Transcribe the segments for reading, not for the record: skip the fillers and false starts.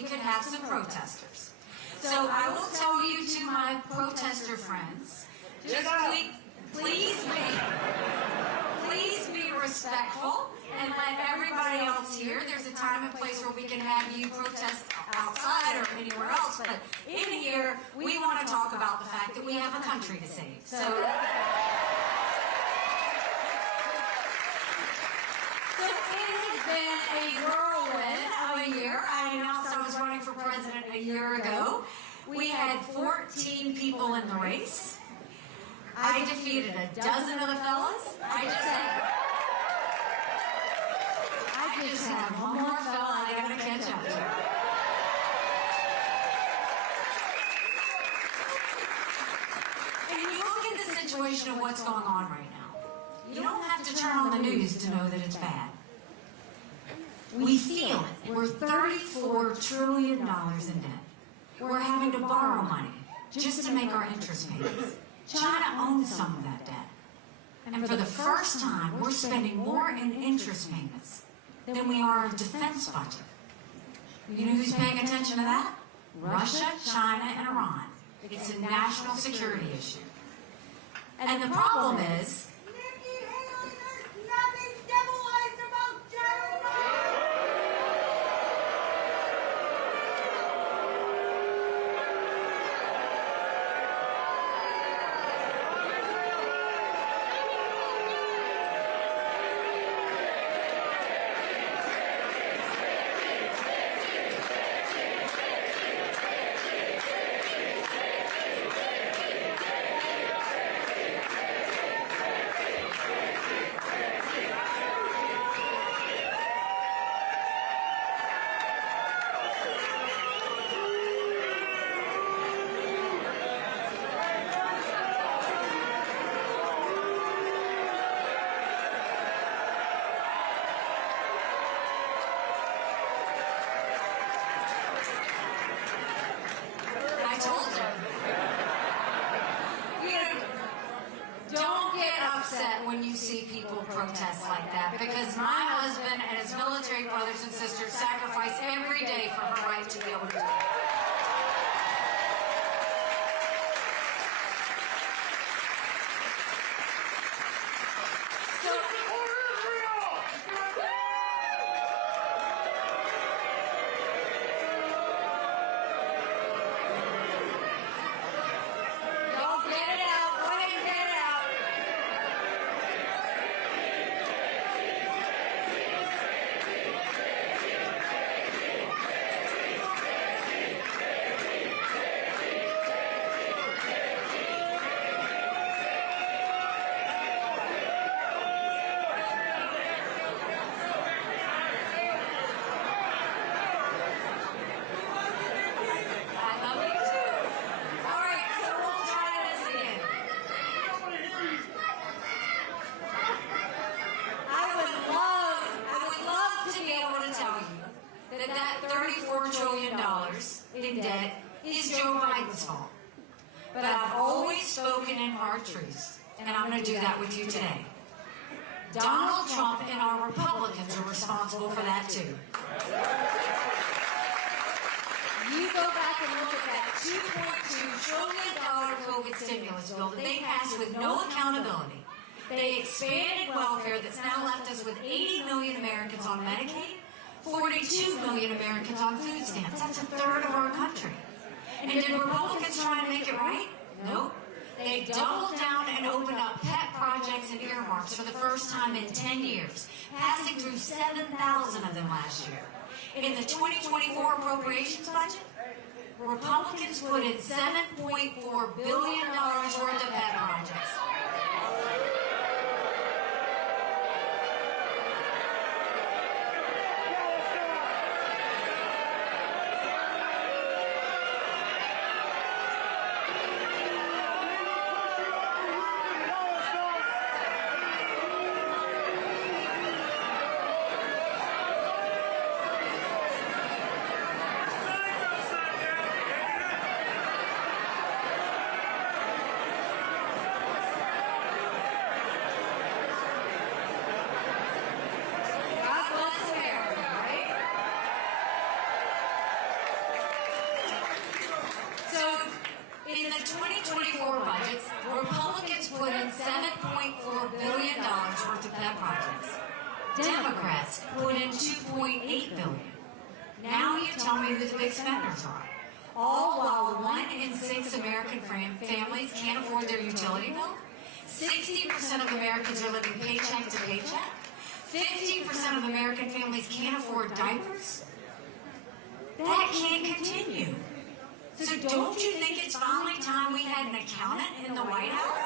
we could have some protesters. So I will tell you to my protester friends, just please be respectful and let everybody else here. There's a time and place where we can have you protest outside or anywhere else, but in here, we want to talk about the fact that we have a country to save. So it has been a whirlwind of a year. I announced I was running for president a year ago. We had 14 people in the race. I defeated a dozen of the fellas. I just have one more fella I gotta catch up to. And you look at the situation of what's going on right now. You don't have to turn on the news to know that it's bad. We feel it. We're $34 trillion in debt. We're having to borrow money just to make our interest payments. China owns some of that debt. And for the first time, we're spending more in interest payments than we are in defense budget. You know who's paying attention to that? Russia, China, and Iran. It's a national security issue. And the problem is, Nikki Haley, there's nothing civilized about genocide! when you see people protest like that, because my husband and his military brothers and sisters sacrifice every day for her right to be able to do it. That $34 trillion in debt is Joe Biden's fault. But I've always spoken in hard truths, and I'm going to do that with you today. Donald Trump and our Republicans are responsible for that too. You go back and look at that $2.2 trillion COVID stimulus bill that they passed with no accountability. They expanded welfare that's now left us with 80 million Americans on Medicaid, 42 million Americans on food stamps. That's a third of our country. And did Republicans try to make it right? Nope. They doubled down and opened up pet projects and earmarks for the first time in 10 years, passing through 7,000 of them last year. In the 2024 appropriations budget, Republicans put in $7.4 billion worth of pet projects. pet projects. Democrats put in $2.8 billion. Now you tell me who the big spenders are. All while 1 in 6 American families can't afford their utility bill. 60% of Americans are living paycheck to paycheck. 50% of American families can't afford diapers. That can't continue. So don't you think it's finally time we had an accountant in the White House?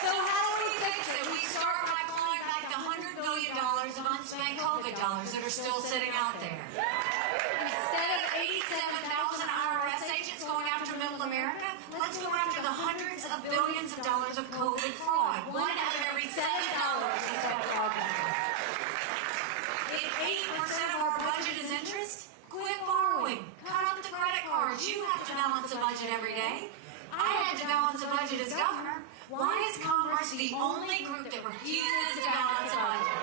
So how do we fix it? We start by calling back the $100 billion of unspent COVID dollars that are still sitting out there. Instead of 87,000 IRS agents going after middle America, let's go after the hundreds of billions of dollars of COVID fraud. 1 out of every $7 is that fraud. If 80% of our budget is interest, quit borrowing. Cut up the credit cards. You have to balance a budget every day. I had to balance a budget as governor. Why is Congress the only group that refuses to balance a budget?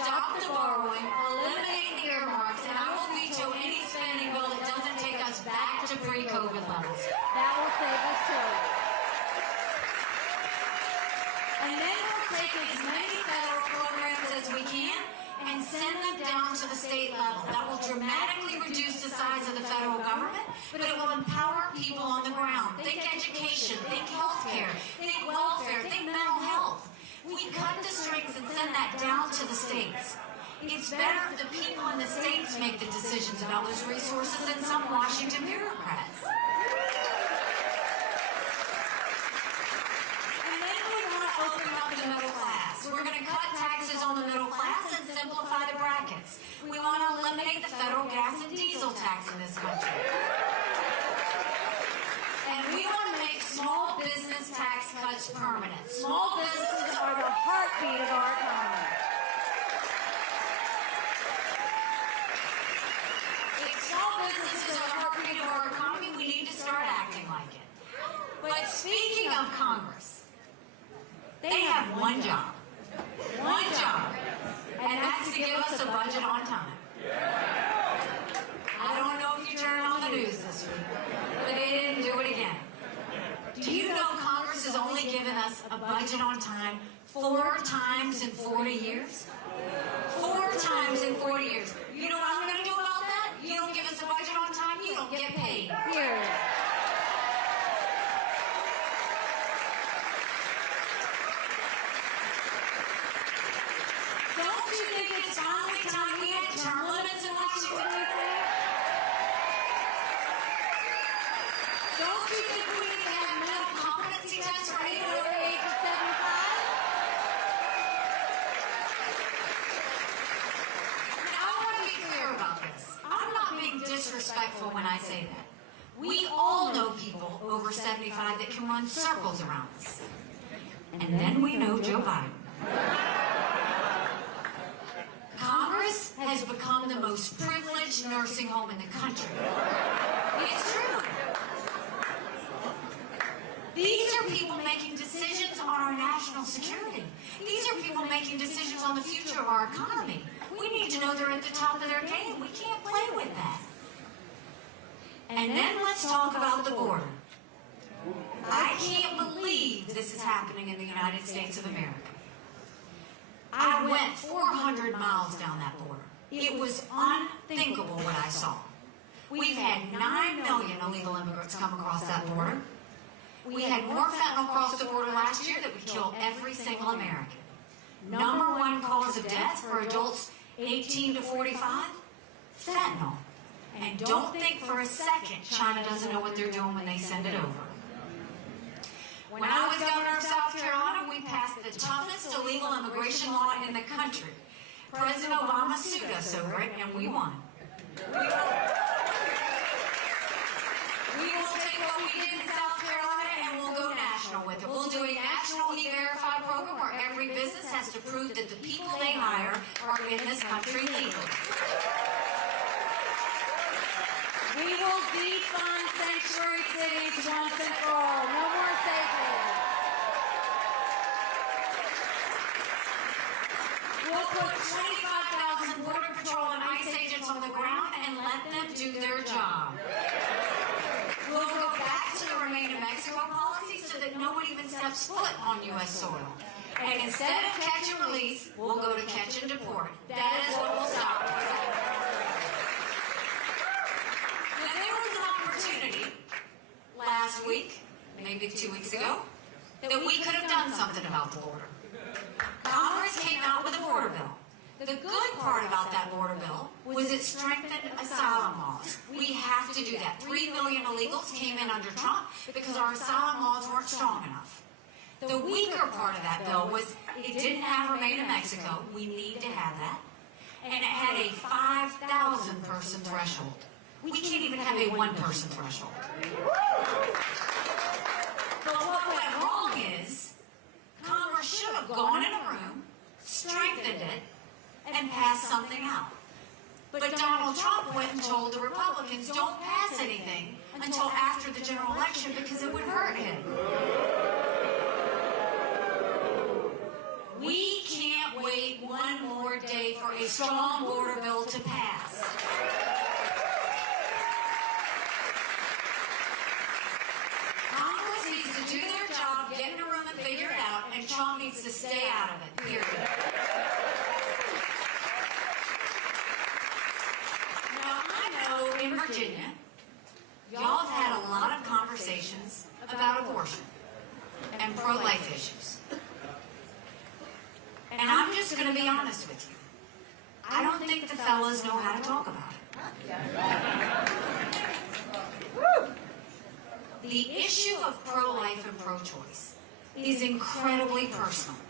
Stop the borrowing, eliminate the earmarks, and I will veto any spending bill that doesn't take us back to pre-COVID levels. That will save us children. And then we'll take as many federal programs as we can and send them down to the state level. That will dramatically reduce the size of the federal government, but it will empower people on the ground. Think education, think healthcare, think welfare, think mental health. We cut the strings and send that down to the states. It's better if the people in the states make the decisions about those resources than some Washington bureaucrats. And then we want to open up the middle class. We're going to cut taxes on the middle class and simplify the brackets. We want to eliminate the federal gas and diesel tax in this country. And we want to make small business tax cuts permanent. Small businesses are the heartbeat of our economy. If small businesses are the heartbeat of our economy, we need to start acting like it. But speaking of Congress, they have one job. One job. And that's to give us a budget on time. I don't know if you turned on the news this week, but they didn't do it again. Do you know Congress has only given us a budget on time 4 times in 40 years? 4 times in 40 years. You know what I'm going to do about that? You don't give us a budget on time, you don't get paid. Here. Don't you think it's finally time we had term limits in Washington, D.C.? Don't you think we need to have mental competency tests for anyone over the age of 75? Now, I want to be clear about this. I'm not being disrespectful when I say that. We all know people over 75 that can run circles around us. And then we know Joe Biden. Congress has become the most privileged nursing home in the country. It's true. These are people making decisions on our national security. These are people making decisions on the future of our economy. We need to know they're at the top of their game. We can't play with that. And then let's talk about the border. I can't believe this is happening in the United States of America. I went 400 miles down that border. It was unthinkable what I saw. We've had 9 million illegal immigrants come across that border. We had more fentanyl cross the border last year that would kill every single American. Number one cause of death for adults 18 to 45? Fentanyl. And don't think for a second China doesn't know what they're doing when they send it over. When I was governor of South Carolina, we passed the toughest illegal immigration law in the country. President Obama sued us over it, and we won. We will take what we did in South Carolina and we'll go national with it. We'll do a national E-Verify program where every business has to prove that the people they hire are in this country legally. We will defund sanctuary cities once and for all. No more safe havens. We'll put 25,000 Border Patrol and ICE agents on the ground and let them do their job. We'll go back to the Remain in Mexico policy so that no one even steps foot on U.S. soil. And instead of catch and release, we'll go to catch and deport. That is what will stop us. Now, there was an opportunity last week, maybe 2 weeks ago, that we could have done something about the border. Congress came out with a border bill. The good part about that border bill was it strengthened asylum laws. We have to do that. 3 million illegals came in under Trump because our asylum laws weren't strong enough. The weaker part of that bill was it didn't have Remain in Mexico. We need to have that. And it had a 5,000 person threshold. We can't even have a 1 person threshold. But what went wrong is Congress should have gone in a room, strengthened it, and passed something out. But Donald Trump went and told the Republicans, don't pass anything until after the general election because it would hurt him. We can't wait one more day for a strong border bill to pass. Congress needs to do their job, get in a room and figure it out, and Trump needs to stay out of it, period. In Virginia, y'all have had a lot of conversations about abortion and pro-life issues. And I'm just going to be honest with you. I don't think the fellas know how to talk about it. The issue of pro-life and pro-choice is incredibly personal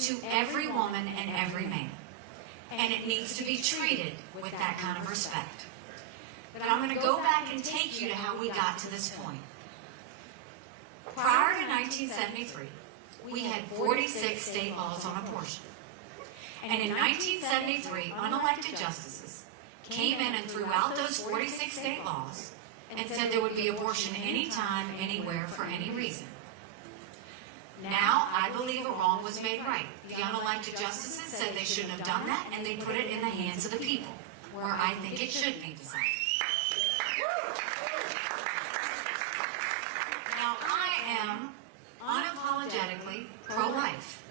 to every woman and every man. And it needs to be treated with that kind of respect. But I'm going to go back and take you to how we got to this point. Prior to 1973, we had 46 state laws on abortion. And in 1973, unelected justices came in and threw out those 46 state laws and said there would be abortion anytime, anywhere, for any reason. Now, I believe a wrong was made right. The unelected justices said they shouldn't have done that, and they put it in the hands of the people, where I think it should be decided. Now, I am unapologetically pro-life.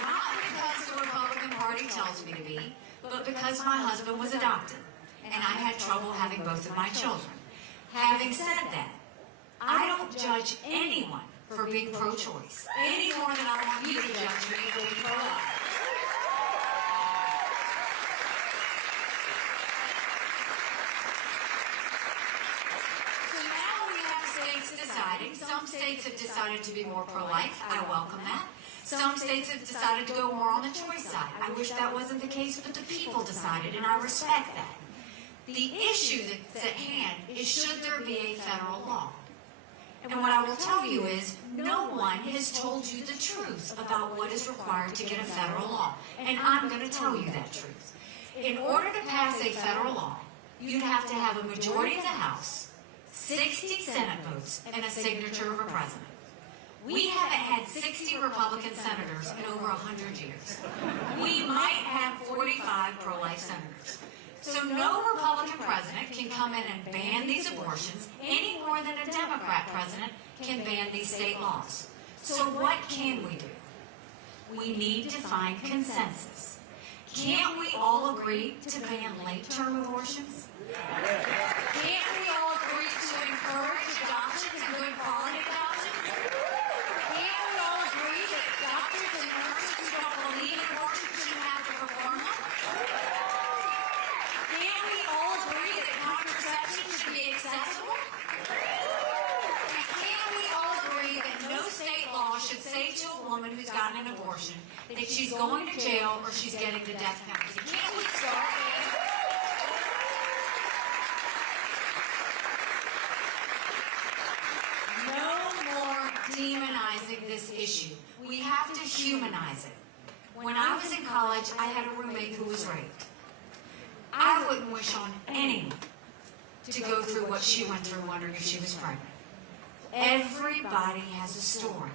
Not because the Republican Party tells me to be, but because my husband was adopted, and I had trouble having both of my children. Having said that, I don't judge anyone for being pro-choice, any more than I want you to judge me for being pro-life. Some states have decided to be more pro-life. I welcome that. Some states have decided to go more on the choice side. I wish that wasn't the case, but the people decided, and I respect that. The issue that's at hand is should there be a federal law? And what I will tell you is no one has told you the truth about what is required to get a federal law. And I'm going to tell you that truth. In order to pass a federal law, you'd have to have a majority of the House, 60 Senate votes, and a signature of a president. We haven't had 60 Republican senators in over 100 years. We might have 45 pro-life senators. So no Republican president can come in and ban these abortions any more than a Democrat president can ban these state laws. So what can we do? We need to find consensus. Can't we all agree to ban late-term abortions? Can't we all agree to encourage adoptions and good quality adoptions? gotten an abortion, that she's going to jail or she's getting the death penalty. Can't we start? No more demonizing this issue. We have to humanize it. When I was in college, I had a roommate who was raped. I wouldn't wish on anyone to go through what she went through wondering if she was pregnant. Everybody has a story.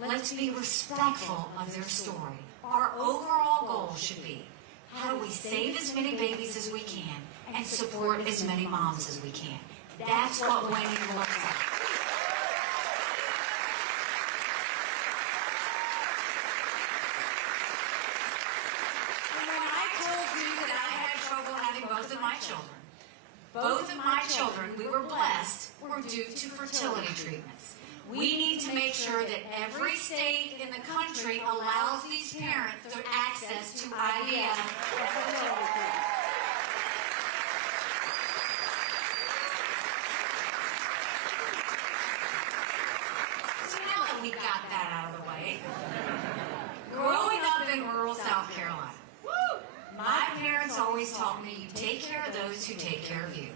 Let's be respectful of their story. Our overall goal should be, how do we save as many babies as we can and support as many moms as we can? That's what winning looks like. Both of my children, we were blessed, were due to fertility treatments. We need to make sure that every state in the country allows these parents their access to IVF. So now that we got that out of the way, growing up in rural South Carolina, my parents always taught me, you take care of those who take care of you.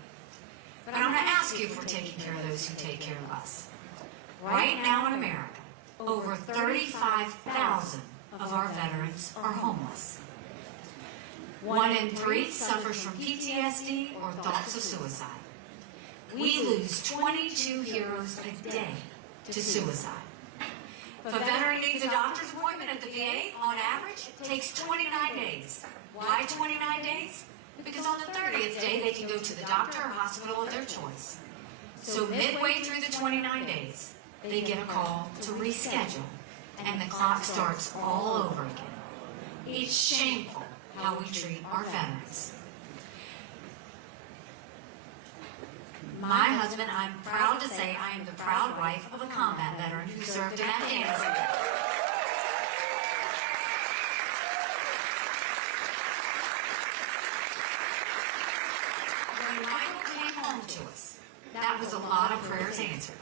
But I'm going to ask you for taking care of those who take care of us. Right now in America, over 35,000 of our veterans are homeless. 1 in 3 suffers from PTSD or thoughts of suicide. We lose 22 heroes a day to suicide. If a veteran needs a doctor's appointment at the VA, on average, it takes 29 days. Why 29 days? Because on the 30th day, they can go to the doctor or hospital of their choice. So midway through the 29 days, they get a call to reschedule, and the clock starts all over again. It's shameful how we treat our veterans. My husband, I'm proud to say I am the proud wife of a combat veteran who served in Afghanistan. When Michael came home to us, that was a lot of prayers answered.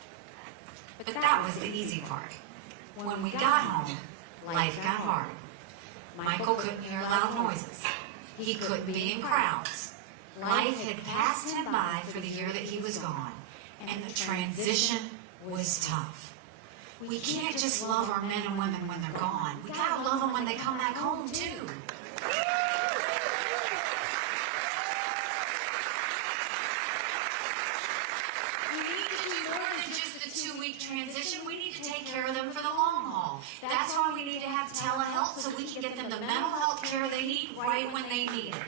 But that was the easy part. When we got home, life got hard. Michael couldn't hear loud noises. He couldn't be in crowds. Life had passed him by for the year that he was gone, and the transition was tough. We can't just love our men and women when they're gone. We gotta love them when they come back home, too. We need to do more than just the 2-week transition. We need to take care of them for the long haul. That's why we need to have telehealth so we can get them the mental health care they need right when they need it.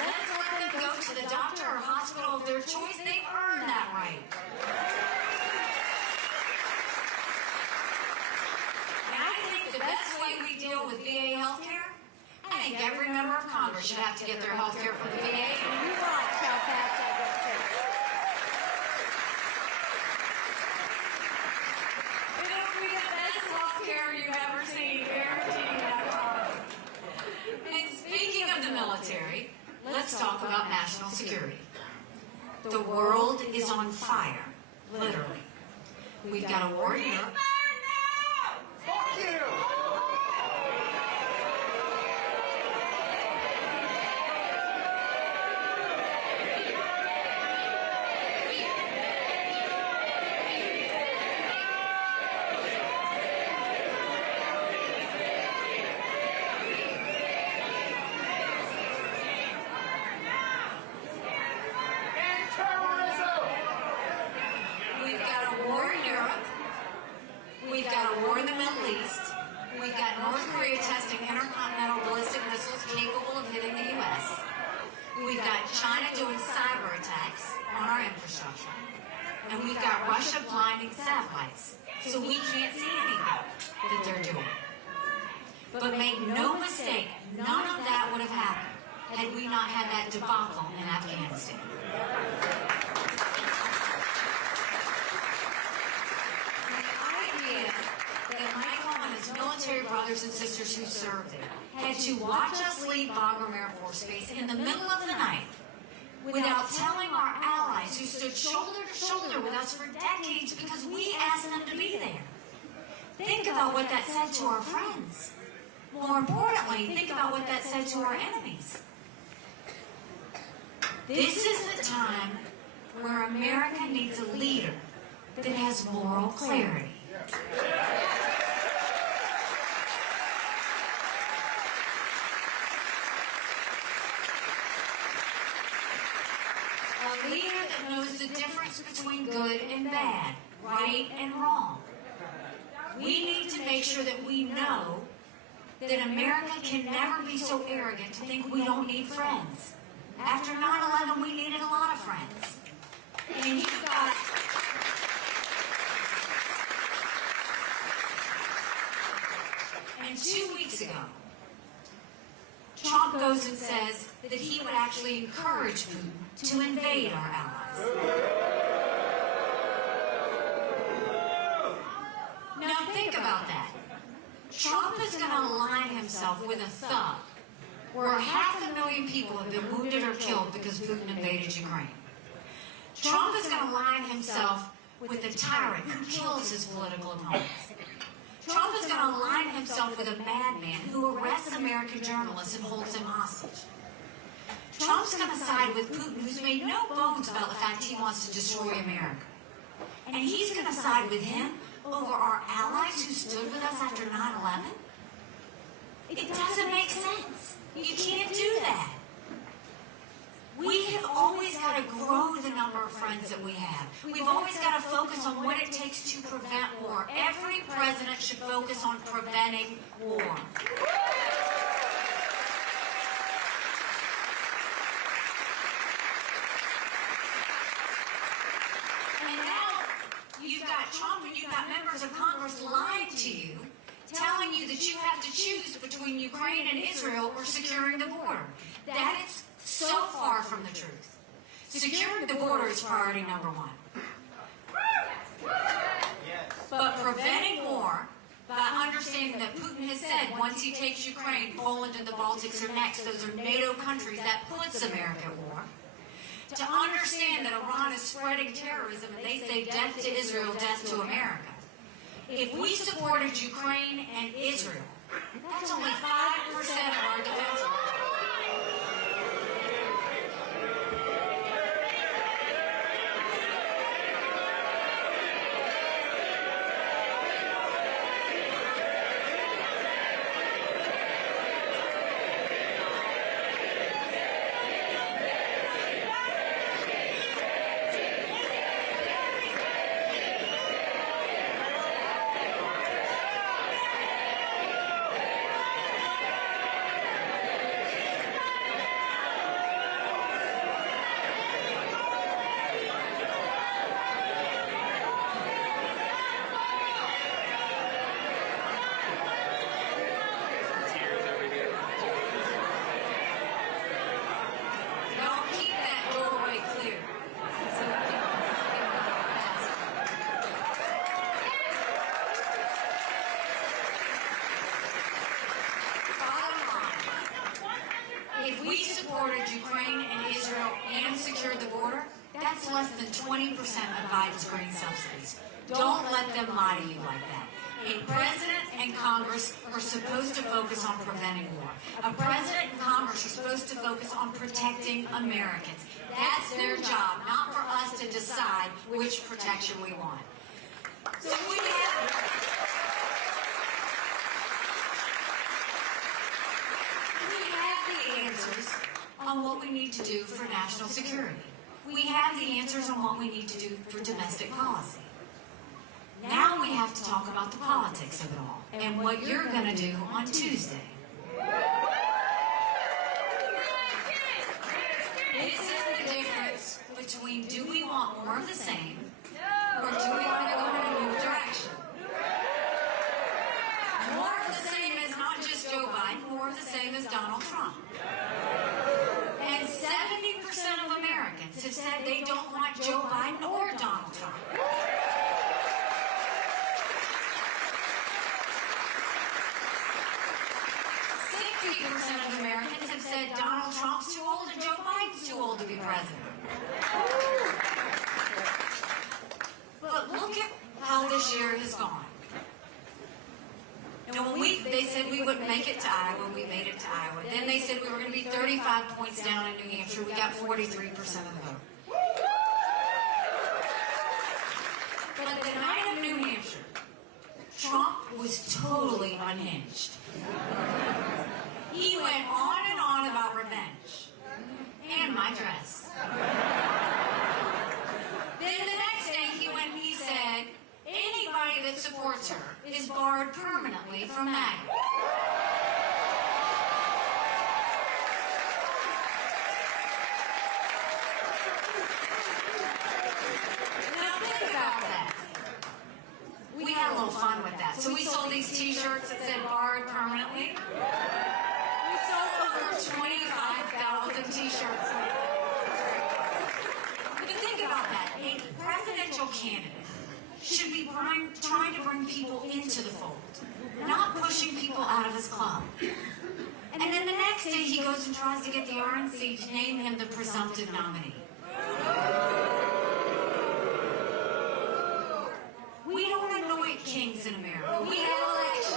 Let's let them go to the doctor or hospital of their choice. They've earned that right. And I think the best way we deal with VA health care, I think every member of Congress should have to get their health care from the VA. You watch how fast I get through. It'll be the best health care you've ever seen, guaranteed that promise. And speaking of the military, let's talk about national security. The world is on fire, literally. We've got a war in Europe. Fuck you! We've got a war in Europe. We've got a war in the Middle East. We've got North Korea testing intercontinental ballistic missiles capable of hitting the U.S. We've got China doing cyber attacks on our infrastructure. And we've got Russia blinding satellites, so we can't see anything that they're doing. But make no mistake, none of that would have happened had we not had that debacle in Afghanistan. That Michael and his military brothers and sisters who served there had to watch us leave Bagram Air Force Base in the middle of the night without telling our allies who stood shoulder to shoulder with us for decades because we asked them to be there. Think about what that said to our friends. More importantly, think about what that said to our enemies. This is the time where America needs a leader that has moral clarity. A leader that knows the difference between good and bad, right and wrong. We need to make sure that we know that America can never be so arrogant to think we don't need friends. After 9/11, we needed a lot of friends. And you've got... And 2 weeks ago, Trump goes and says that he would actually encourage Putin to invade our allies. Now think about that. Trump is going to align himself with a thug where 500,000 people have been wounded or killed because Putin invaded Ukraine. Trump is going to align himself with a tyrant who kills his political opponents. Trump is going to align himself with a madman who arrests American journalists and holds them hostage. Trump's going to side with Putin, who's made no bones about the fact he wants to destroy America. And he's going to side with him over our allies who stood with us after 9/11? It doesn't make sense. You can't do that. We have always got to grow the number of friends that we have. We've always got to focus on what it takes to prevent war. Every president should focus on preventing war. And now you've got Trump and you've got members of Congress lying to you, telling you that you have to choose between Ukraine and Israel or securing the border. That is so far from the truth. Securing the border is priority number one. But preventing war by understanding that Putin has said once he takes Ukraine, Poland and the Baltics are next. Those are NATO countries. That puts America at war. To understand that Iran is spreading terrorism and they say death to Israel, death to America. If we supported Ukraine and Israel, that's only 5% of our defense. Ukraine and Israel and secured the border, that's less than 20% of Biden's grain subsidies. Don't let them lie to you like that. A president and Congress are supposed to focus on preventing war. A president and Congress are supposed to focus on protecting Americans. That's their job, not for us to decide which protection we want. So we have the answers on what we need to do for national security. We have the answers on what we need to do for domestic policy. Now we have to talk about the politics of it all and what you're going to do on Tuesday. This is the difference between do we want more of the same or do we want to go in a new direction. More of the same is not just Joe Biden, more of the same is Donald Trump. And 70% of Americans have said they don't want Joe Biden or Donald Trump. 60% of Americans have said Donald Trump's too old and Joe Biden's too old to to be president. But look at how this year has gone. You know, when they said we wouldn't make it to Iowa, we made it to Iowa. Then they said we were going to be 35 points down in New Hampshire. We got 43% of the vote. But the night of New Hampshire, Trump was totally unhinged. He went on and on about revenge. And my dress. Then the next day he said, anybody that supports her is barred permanently from MAGA. Now think about that. We had a little fun with that. So we sold these t-shirts that said barred permanently. We sold over 25,000 t-shirts. But think about that. A presidential candidate should be trying to bring people into the fold, not pushing people out of his club. And then the next day he goes and tries to get the RNC to name him the presumptive nominee. We don't anoint kings in America. We have elections.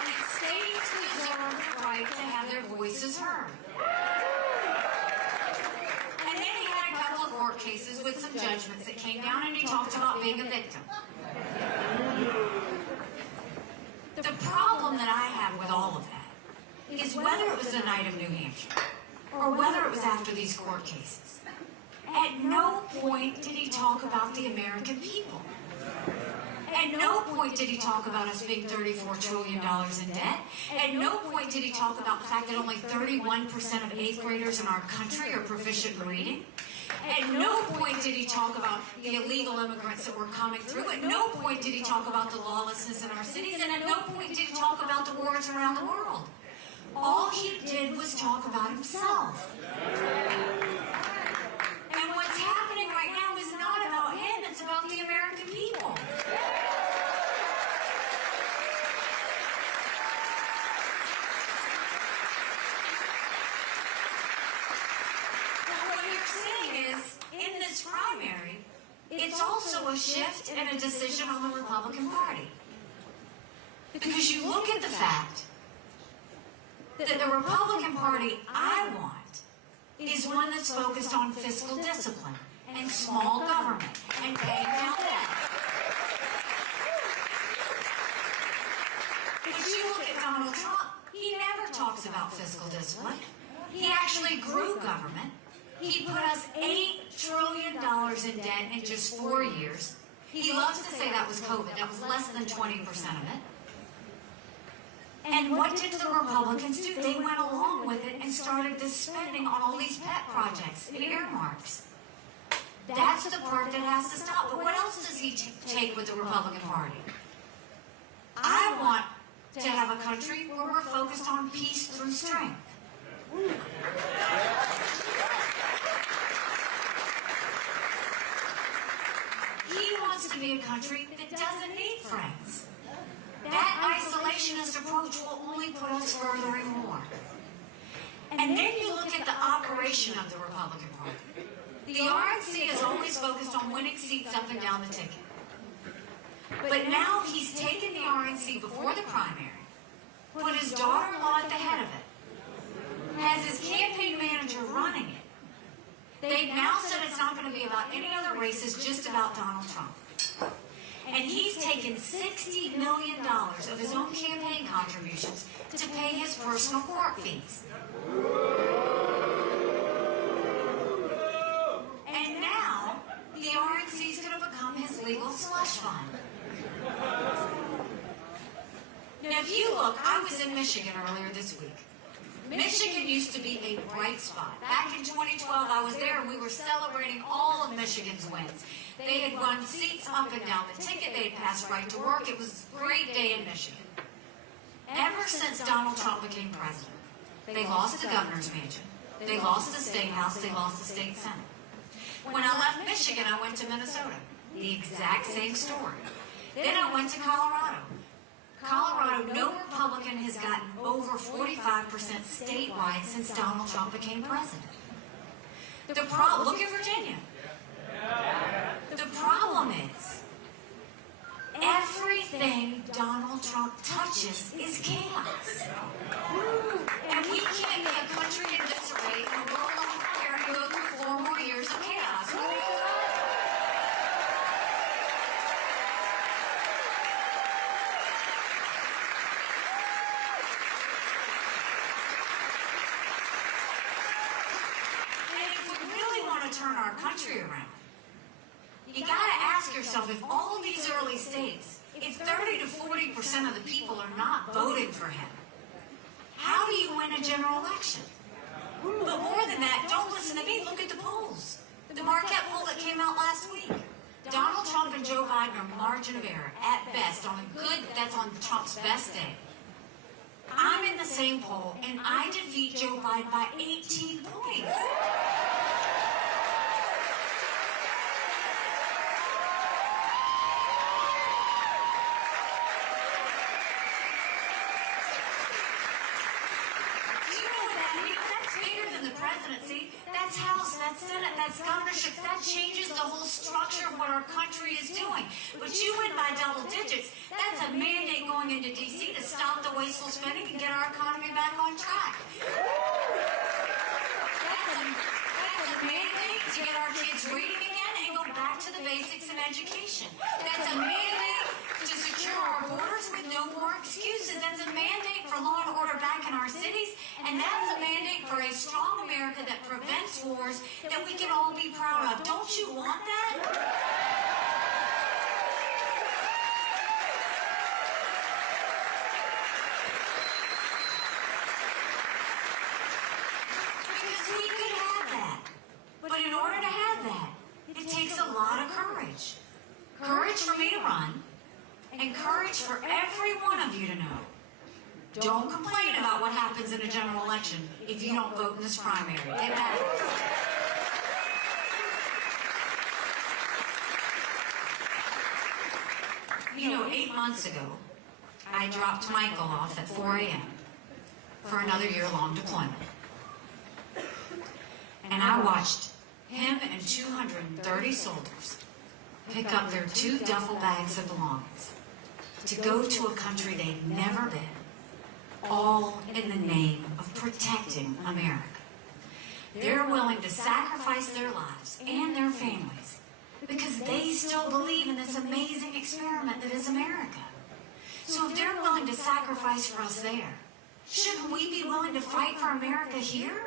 And states deserve the right to have their voices heard. And then he had a couple of court cases with some judgments that came down, and he talked about being a victim. The problem that I have with all of that is whether it was the night of New Hampshire or whether it was after these court cases, at no point did he talk about the American people. At no point did he talk about us being $34 trillion in debt. At no point did he talk about the fact that only 31% of 8th graders in our country are proficient in reading. At no point did he talk about the illegal immigrants that were coming through. At no point did he talk about the lawlessness in our cities. And at no point did he talk about the wars around the world. All he did was talk about himself. And what's happening right now is not about him, it's about the American people. But what you're seeing is, in this primary, it's also a shift and a decision on the Republican Party. Because you look at the fact that the Republican Party I want is one that's focused on fiscal discipline and small government and paying down debt. But you look at Donald Trump, he never talks about fiscal discipline. He actually grew government. He put us $8 trillion in debt in just 4 years. He loves to say that was COVID. That was less than 20% of it. And what did the Republicans do? They went along with it and started this spending on all these pet projects and earmarks. That's the part that has to stop. But what else does he take with the Republican Party? I want to have a country where we're focused on peace through strength. He wants to be a country that doesn't need friends. That isolationist approach will only put us furthering more. And then you look at the operation of the Republican Party. The RNC is always focused on winning seats up and down the ticket. But now he's taken the RNC before the primary, put his daughter-in-law at the head of it, has his campaign manager running it. They've now said it's not going to be about any other races, just about Donald Trump. And he's taken $60 million of his own campaign contributions to pay his personal court fees. And now, the RNC is going to become his legal slush fund. Now, if you look, I was in Michigan earlier this week. Michigan used to be a bright spot. Back in 2012, I was there and we were celebrating all of Michigan's wins. They had won seats up and down the ticket. They had passed right to work. It was a great day in Michigan. Ever since Donald Trump became president, they lost the governor's mansion. They lost the state house. They lost the state senate. When I left Michigan, I went to Minnesota. The exact same story. Then I went to Colorado. Colorado Colorado, no Republican has gotten over 45% statewide since Donald Trump became president. Look at Virginia. The problem is, everything Donald Trump touches is chaos. And we can't be a country in disarray and roll off here and go through 4 more years of chaos. And if we really want to turn our country around, you gotta ask yourself, if all of these early states, if 30 to 40% of the people are not voting for him, how do you win a general election? But more than that, don't listen to me, look at the polls. The Marquette poll that came out last week. Donald Trump and Joe Biden are margin of error, at best, that's on Trump's best day. I'm in the same poll, and I defeat Joe Biden by 18 points. Presidency, that's House, that's Senate, that's governorship, that changes the whole structure of what our country is doing. But you win by double digits. That's a mandate going into D.C. to stop the wasteful spending and get our economy back on track. That's a mandate to get our kids reading again and go back to the basics in education. That's a mandate to secure our borders with no more excuses. That's a mandate for law and order back in our cities. And that's a mandate for a strong America that prevents wars that we can all be proud of. Don't you want that? Because we could have that. But in order to have that, it takes a lot of courage. Courage for me to run, and courage for every one of you to know. Don't complain about what happens in a general election if you don't vote in this primary. It matters. You know, 8 months ago, I dropped Michael off at 4 a.m. for another year-long deployment. And I watched him and 230 soldiers pick up their 2 duffel bags of belongings to go to a country they've never been, all in the name of protecting America. They're willing to sacrifice their lives and their families because they still believe in this amazing experiment that is America. So if they're willing to sacrifice for us there, shouldn't we be willing to fight for America here?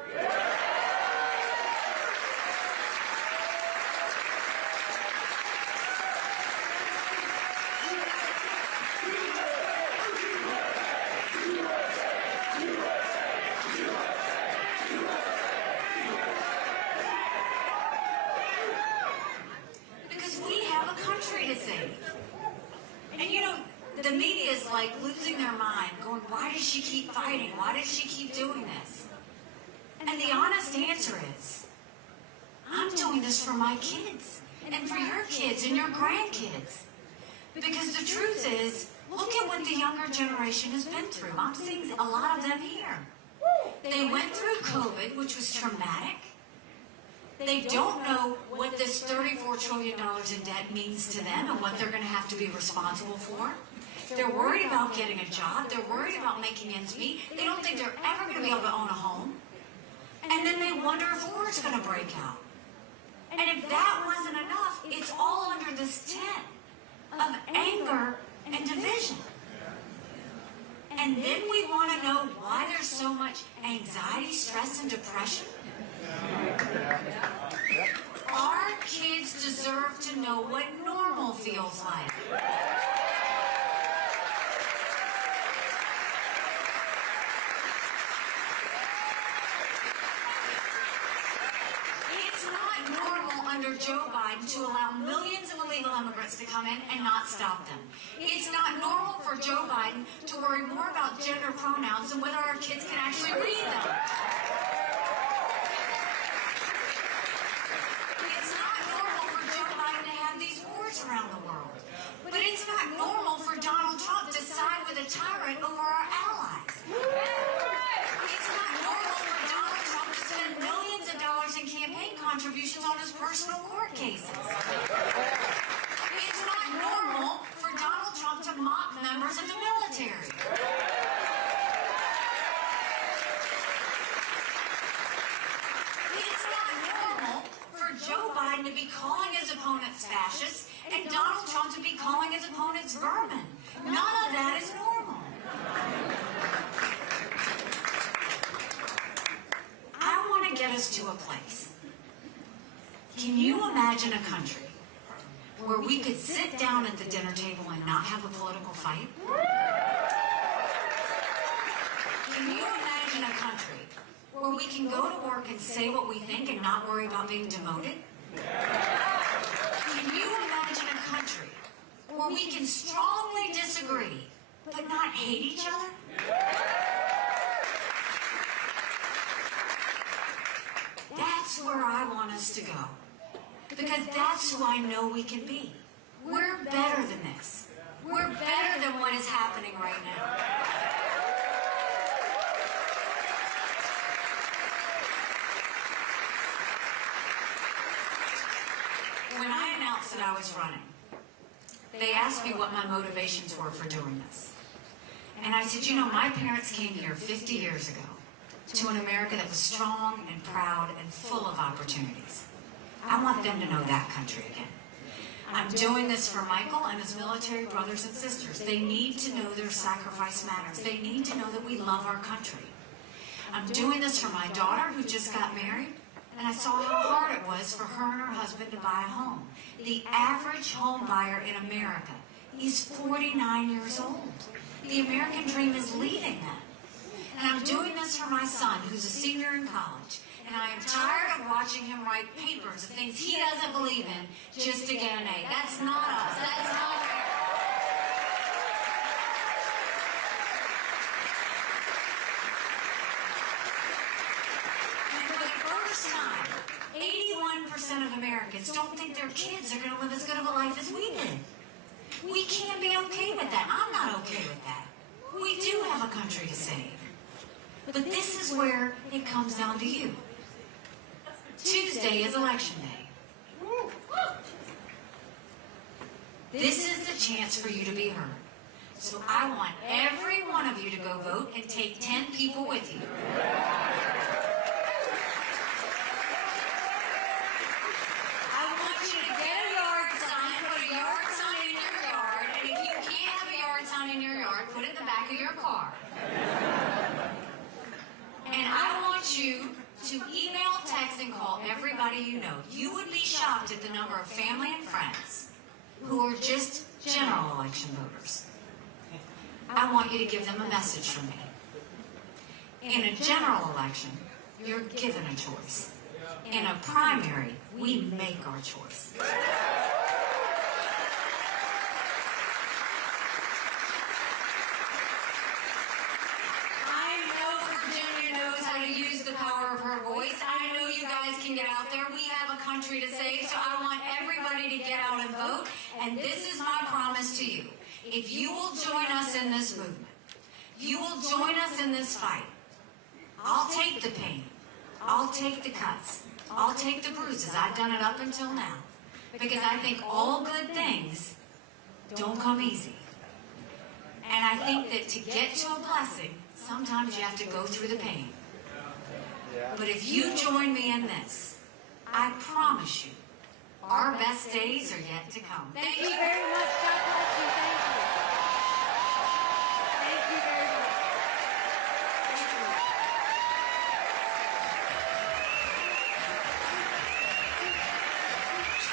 The media is like losing their mind, going, why does she keep fighting? Why does she keep doing this? And the honest answer is, I'm doing this for my kids, and for your kids and your grandkids. Because the truth is, look at what the younger generation has been through. I'm seeing a lot of them here. They went through COVID, which was traumatic. They don't know what this $34 trillion in debt means to them and what they're going to have to be responsible for. They're worried about getting a job. They're worried about making ends meet. They don't think they're ever going to be able to own a home. And then they wonder if war's going to break out. And if that wasn't enough, it's all under this tent of anger and division. And then we want to know why there's so much anxiety, stress, and depression. Our kids deserve to know what normal feels like. It's not normal under Joe Biden to allow millions of illegal immigrants to come in and not stop them. It's not normal for Joe Biden to worry more about gender pronouns than whether our kids can actually read them. Around the world. But it's not normal for Donald Trump to side side with a tyrant over our allies. It's not normal for Donald Trump to spend millions of dollars in campaign contributions on his personal court cases. It's not normal for Donald Trump to mock members of the military. It's not normal for Joe Biden to be calling his opponents fascists and Donald Trump to be calling his opponents vermin. None of that is normal. I want to get us to a place. Can you imagine a country where we could sit down at the dinner table and not have a political fight? Can you imagine a country where we can go to work and say what we think and not worry about being demoted? Can you imagine a country where we can strongly disagree but not hate each other? That's where I want us to go. Because that's who I know we can be. We're better than this. We're better than what is happening right now. When I announced that I was running, they asked me what my motivations were for doing this. And I said, you know, my parents came here 50 years ago to an America that was strong and proud and full of opportunities. I want them to know that country again. I'm doing this for Michael and his military brothers and sisters. They need to know their sacrifice matters. They need to know that we love our country. I'm doing this for my daughter who just got married, and I saw how hard it was for her and her husband to buy a home. The average home buyer in America is 49 years old. The American dream is leaving them. And I'm doing this for my son, who's a senior in college. And I am tired of watching him write papers of things he doesn't believe in just to get an A. That's not us. That's not fair. And for the first time, 81% of Americans don't think their kids are going to live as good of a life as we did. We can't be okay with that. I'm not okay with that. We do have a country to save. But this is where it comes down to you. Tuesday is election day. This is the chance for you to be heard. So I want every one of you to go vote and take 10 people with you. I want you to get a yard sign, put a yard sign in your yard, and if you can't have a yard sign in your yard, put it in the back of your car. And I want you to email, text, and call everybody you know. You would be shocked at the number of family and friends who are just general election voters. I want you to give them a message from me. In a general election, you're given a choice. In a primary, we make our choice. Use the power of her voice. I know you guys can get out there. We have a country to save, so I want everybody to get out and vote. And this is my promise to you. If you will join us in this movement, you will join us in this fight, I'll take the pain. I'll take the cuts. I'll take the bruises. I've done it up until now. Because I think all good things don't come easy. And I think that to get to a blessing, sometimes you have to go through the pain. But if you join me in this, I promise you, our best days are yet to come. Thank you very much, Dr.